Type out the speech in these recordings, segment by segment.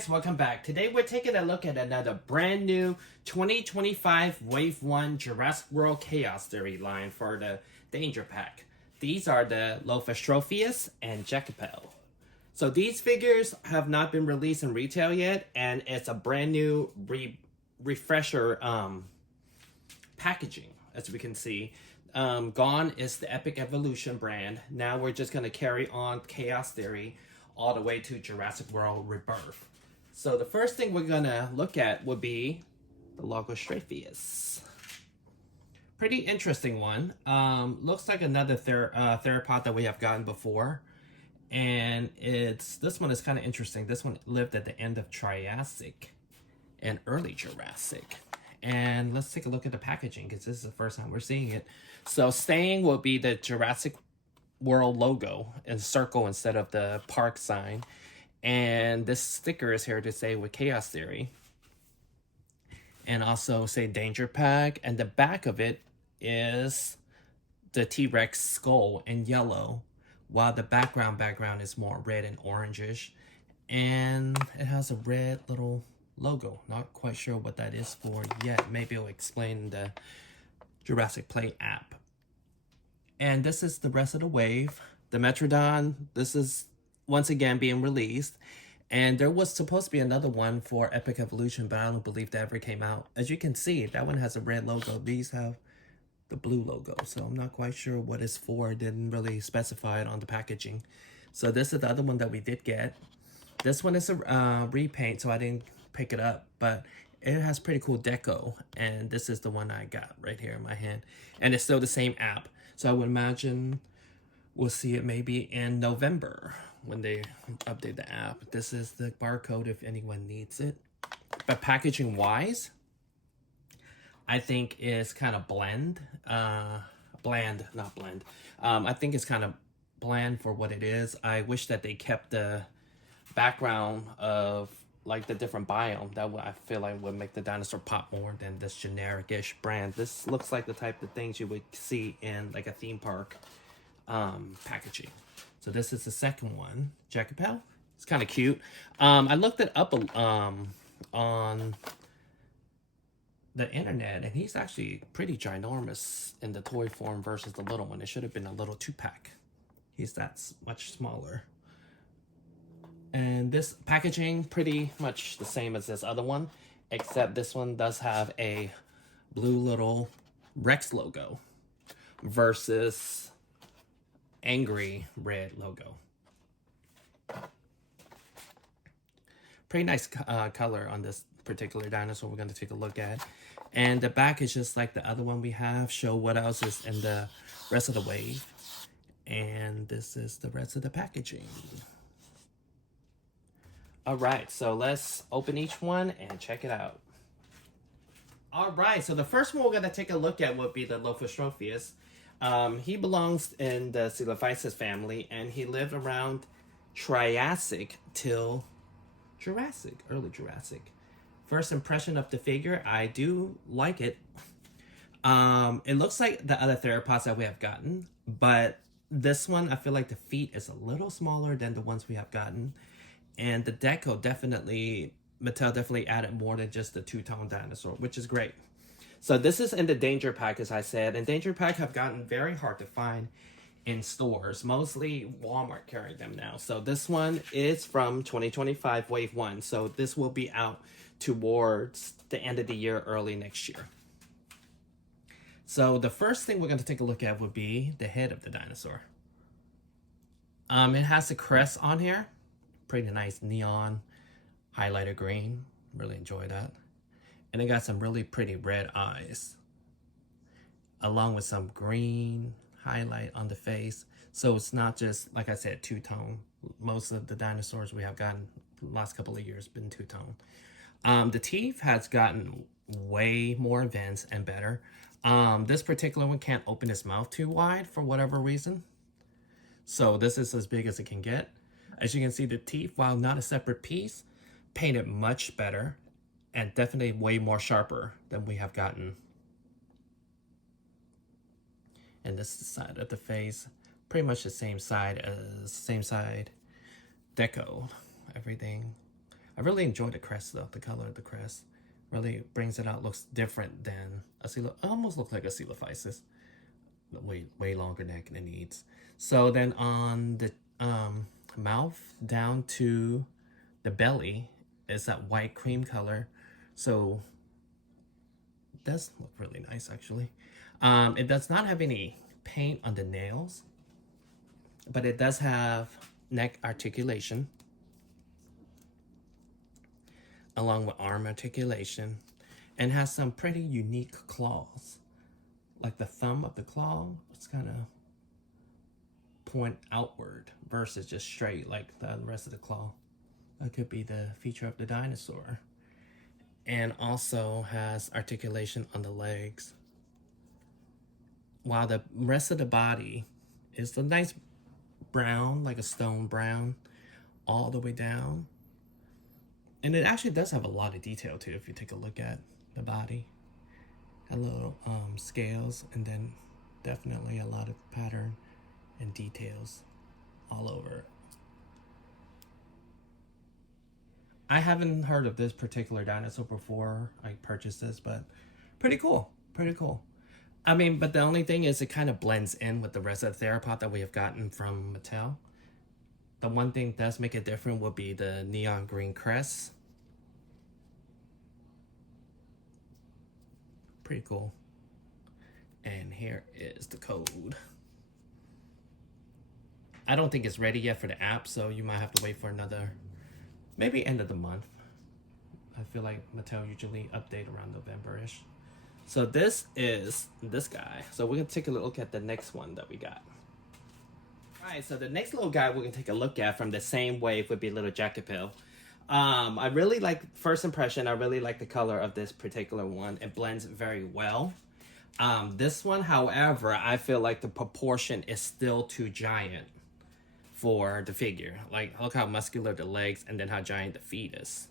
guys, welcome back. Today we're taking a look at another brand new 2025 Wave 1 Jurassic World Chaos Theory line for the Danger Pack. These are the Lophostropheus and Jakapil. So these figures have not been released in retail yet, and it's a brand new refresher packaging, as we can see. Gone is the Epic Evolution brand. Now we're just going to carry on Chaos Theory all the way to Jurassic World Rebirth. So the first thing we're gonna look at would be the Lophostropheus. Pretty interesting one. Looks like another theropod that we have gotten before. And this one is kind of interesting. This one lived at the end of Triassic and early Jurassic. And let's take a look at the packaging because this is the first time we're seeing it. So staying will be the Jurassic World logo in circle instead of the park sign, and this sticker is here to say with Chaos Theory, and also say Danger Pack, and the back of it is the T-Rex skull in yellow, while the background is more red and orangish, and it has a red little logo. Not quite sure what that is for yet. Maybe it'll explain in the Jurassic Play app. And this is the rest of the wave. The Metrodon, this is once again being released. And there was supposed to be another one for Epic Evolution, but I don't believe that ever came out. As you can see, that one has a red logo. These have the blue logo. So I'm not quite sure what it's for. It didn't really specify it on the packaging. So this is the other one that we did get. This one is a repaint, so I didn't pick it up. But it has pretty cool deco. And this is the one I got right here in my hand. And it's still the same app. So I would imagine we'll see it maybe in November when they update the app. This is the barcode if anyone needs it. But packaging wise, I think is kind of bland, not blend. I think it's kind of bland for what it is. I wish that they kept the background of like the different biome. That I feel like would make the dinosaur pop more than this generic-ish brand. This looks like the type of things you would see in like a theme park packaging. So this is the second one, Jakapil. It's kind of cute. I looked it up on the internet, and he's actually pretty ginormous in the toy form versus the little one. It should have been a little 2-pack. He's that much smaller. And this packaging pretty much the same as this other one, except this one does have a blue little Rex logo versus angry red logo. Pretty nice color on this particular dinosaur we're going to take a look at. And the back is just like the other one we have. Show what else is in the rest of the wave. And this is the rest of the packaging. Alright, so let's open each one and check it out. Alright, so the first one we're going to take a look at would be the Lophostropheus. He belongs in the Coelophysis family, and he lived around Triassic till Jurassic, early Jurassic. First impression of the figure, I do like it. It looks like the other theropods that we have gotten, but this one, I feel like the feet is a little smaller than the ones we have gotten. And the deco Mattel definitely added more than just the two-tone dinosaur, which is great. So this is in the Danger Pack, as I said. And Danger Pack have gotten very hard to find in stores. Mostly Walmart carrying them now. So this one is from 2025 Wave 1. So this will be out towards the end of the year, early next year. So the first thing we're going to take a look at would be the head of the dinosaur. It has a crest on here. Pretty nice neon highlighter green. Really enjoy that. And it got some really pretty red eyes, along with some green highlight on the face. So it's not just, like I said, two-tone. Most of the dinosaurs we have gotten the last couple of years been two-tone. The teeth has gotten way more advanced and better. This particular one can't open its mouth too wide for whatever reason. So this is as big as it can get. As you can see, the teeth, while not a separate piece, painted much better and definitely way more sharper than we have gotten. And this is the side of the face, pretty much the same side deco, everything. I really enjoy the crest though. The color of the crest really brings it out. Looks different than a almost looks like a Coelophysis. Way longer neck than it needs. So then on the mouth down to the belly is that white cream color. So it does look really nice actually. It does not have any paint on the nails, but it does have neck articulation along with arm articulation, and has some pretty unique claws. Like the thumb of the claw, it's kind of point outward versus just straight like the rest of the claw. That could be the feature of the dinosaur. And also has articulation on the legs. While the rest of the body is a nice brown, like a stone brown, all the way down. And it actually does have a lot of detail too if you take a look at the body. A little scales, and then definitely a lot of pattern and details all over it. I haven't heard of this particular dinosaur before I purchased this, but pretty cool. Pretty cool. I mean, but the only thing is it kind of blends in with the rest of the theropod that we have gotten from Mattel. The one thing that does make it different would be the neon green crest. Pretty cool. And here is the code. I don't think it's ready yet for the app, so you might have to wait for another, maybe end of the month. I feel like Mattel usually update around November-ish. So this is this guy. So we're gonna take a look at the next one that we got. Alright, so the next little guy we're gonna take a look at from the same wave would be little Jakapil. I really like, first impression, I really like the color of this particular one. It blends very well. This one, however, I feel like the proportion is still too giant for the figure. Like, look how muscular the legs and then how giant the feet is.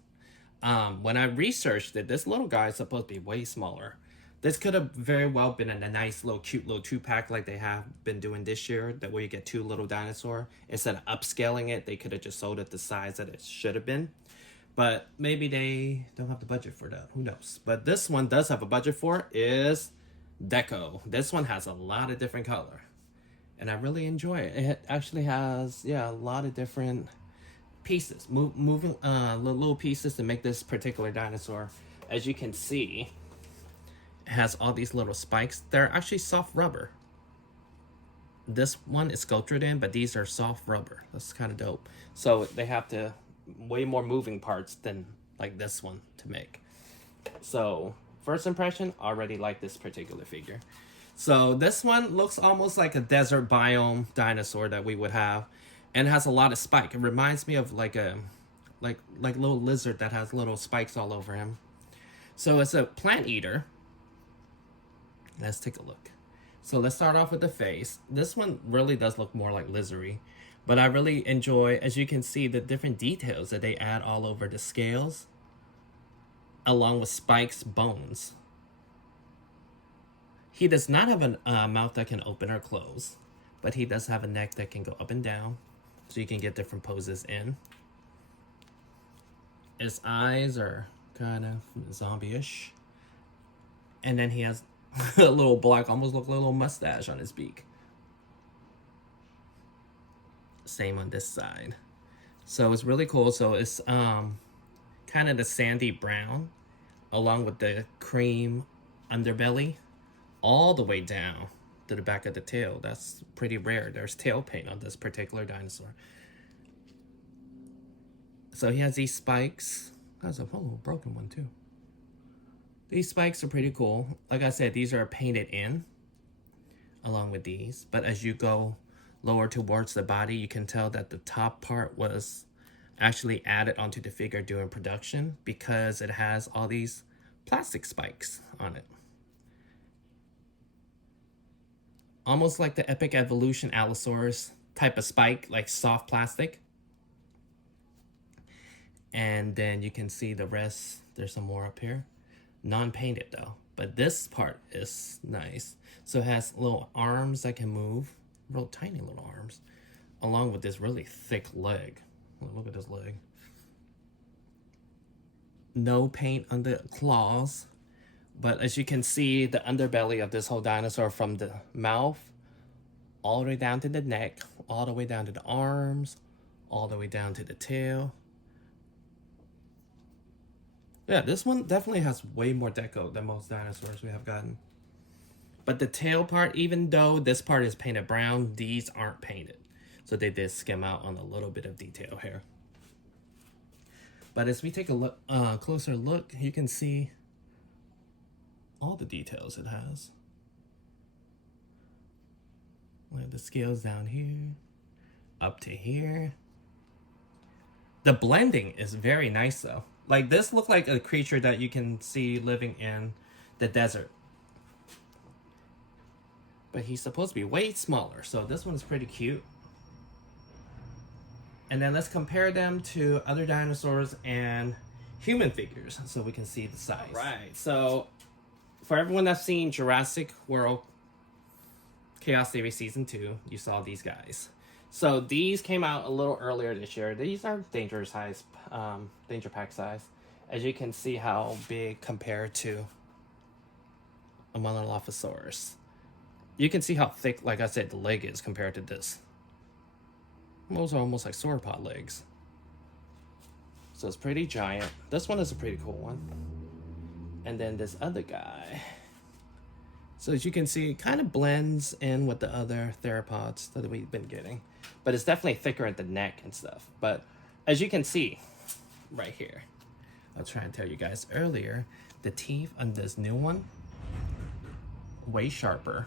When I researched it, this little guy is supposed to be way smaller. This could have very well been a nice little cute little 2-pack like they have been doing this year, that way you get 2 little dinosaur. Instead of upscaling it, they could have just sold it the size that it should have been. But maybe they don't have the budget for that. Who knows? But this one does have a budget for, is Deco. This one has a lot of different color. And I really enjoy it. It actually has, yeah, a lot of different pieces. Moving little pieces to make this particular dinosaur. As you can see, it has all these little spikes. They're actually soft rubber. This one is sculptured in, but these are soft rubber. That's kind of dope. So they have to way more moving parts than like this one to make. So first impression, already like this particular figure. So this one looks almost like a desert biome dinosaur that we would have, and has a lot of spike. It reminds me of like a little lizard that has little spikes all over him. So it's a plant eater. Let's take a look. So let's start off with the face. This one really does look more like lizardy, but I really enjoy, as you can see, the different details that they add all over the scales, along with Spike's bones. He does not have a mouth that can open or close, but he does have a neck that can go up and down, so you can get different poses in. His eyes are kind of zombie-ish. And then he has a little black, almost look like a little mustache on his beak. Same on this side. So it's really cool. So it's kind of the sandy brown along with the cream underbelly all the way down to the back of the tail. That's pretty rare. There's tail paint on this particular dinosaur. So he has these spikes. That's a broken one too. These spikes are pretty cool. Like I said, these are painted in along with these. But as you go lower towards the body, you can tell that the top part was actually added onto the figure during production because it has all these plastic spikes on it. Almost like the Epic Evolution Allosaurus type of spike, like soft plastic. And then you can see the rest. There's some more up here. Non-painted though. But this part is nice. So it has little arms that can move. Real tiny little arms. Along with this really thick leg. Look at this leg. No paint on the claws. But as you can see, the underbelly of this whole dinosaur, from the mouth all the way down to the neck, all the way down to the arms, all the way down to the tail. Yeah, this one definitely has way more deco than most dinosaurs we have gotten. But the tail part, even though this part is painted brown, these aren't painted. So they did skim out on a little bit of detail here. But as we take a closer look, you can see all the details it has. Like the scales down here, up to here. The blending is very nice though. Like this looked like a creature that you can see living in the desert. But he's supposed to be way smaller, so this one's pretty cute. And then let's compare them to other dinosaurs and human figures so we can see the size. Right. So for everyone that's seen Jurassic World Chaos Theory Season 2, you saw these guys. So these came out a little earlier this year. These are danger pack size. As you can see how big compared to a Lophostropheus. You can see how thick, like I said, the leg is compared to this. Those are almost like sauropod legs. So it's pretty giant. This one is a pretty cool one. And then this other guy. So as you can see, it kind of blends in with the other theropods that we've been getting. But it's definitely thicker at the neck and stuff. But as you can see, right here, I was trying to tell you guys earlier, the teeth on this new one, way sharper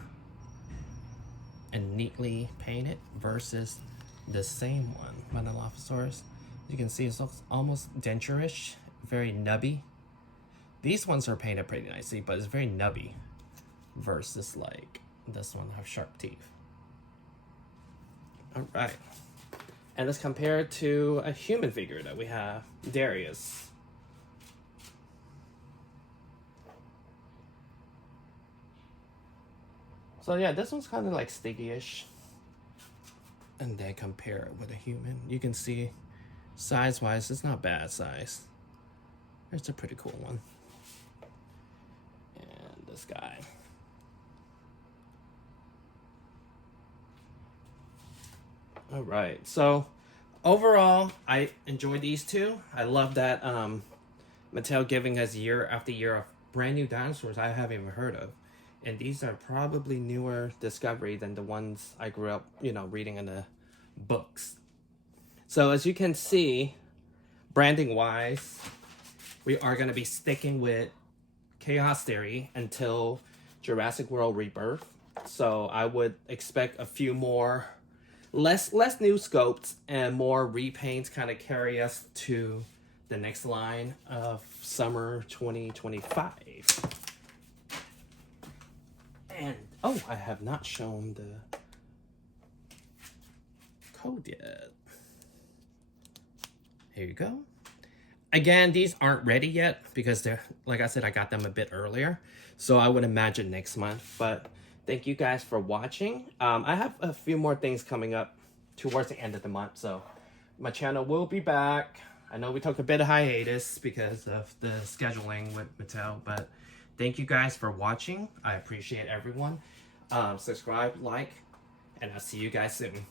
and neatly painted versus the same one, Lophostropheus. You can see it looks almost denture-ish, very nubby. These ones are painted pretty nicely, but it's very nubby versus like this one have sharp teeth. All right, and let's compare it to a human figure that we have, Darius. So yeah, this one's kind of like sticky-ish. And then compare it with a human. You can see size-wise, it's not bad size. It's a pretty cool one. And this guy. All right, so overall, I enjoyed these two. I love that Mattel giving us year after year of brand new dinosaurs I haven't even heard of. And these are probably newer discovery than the ones I grew up, reading in the books. So as you can see, branding wise, we are going to be sticking with Chaos Theory until Jurassic World Rebirth. So I would expect a few more, less new scopes and more repaints kind of carry us to the next line of summer 2025. And, oh, I have not shown the code yet. Here you go. Again, these aren't ready yet because they're, like I said, I got them a bit earlier. So I would imagine next month. But thank you guys for watching. I have a few more things coming up towards the end of the month. So my channel will be back. I know we took a bit of hiatus because of the scheduling with Mattel, but thank you guys for watching. I appreciate everyone. Subscribe, like, and I'll see you guys soon.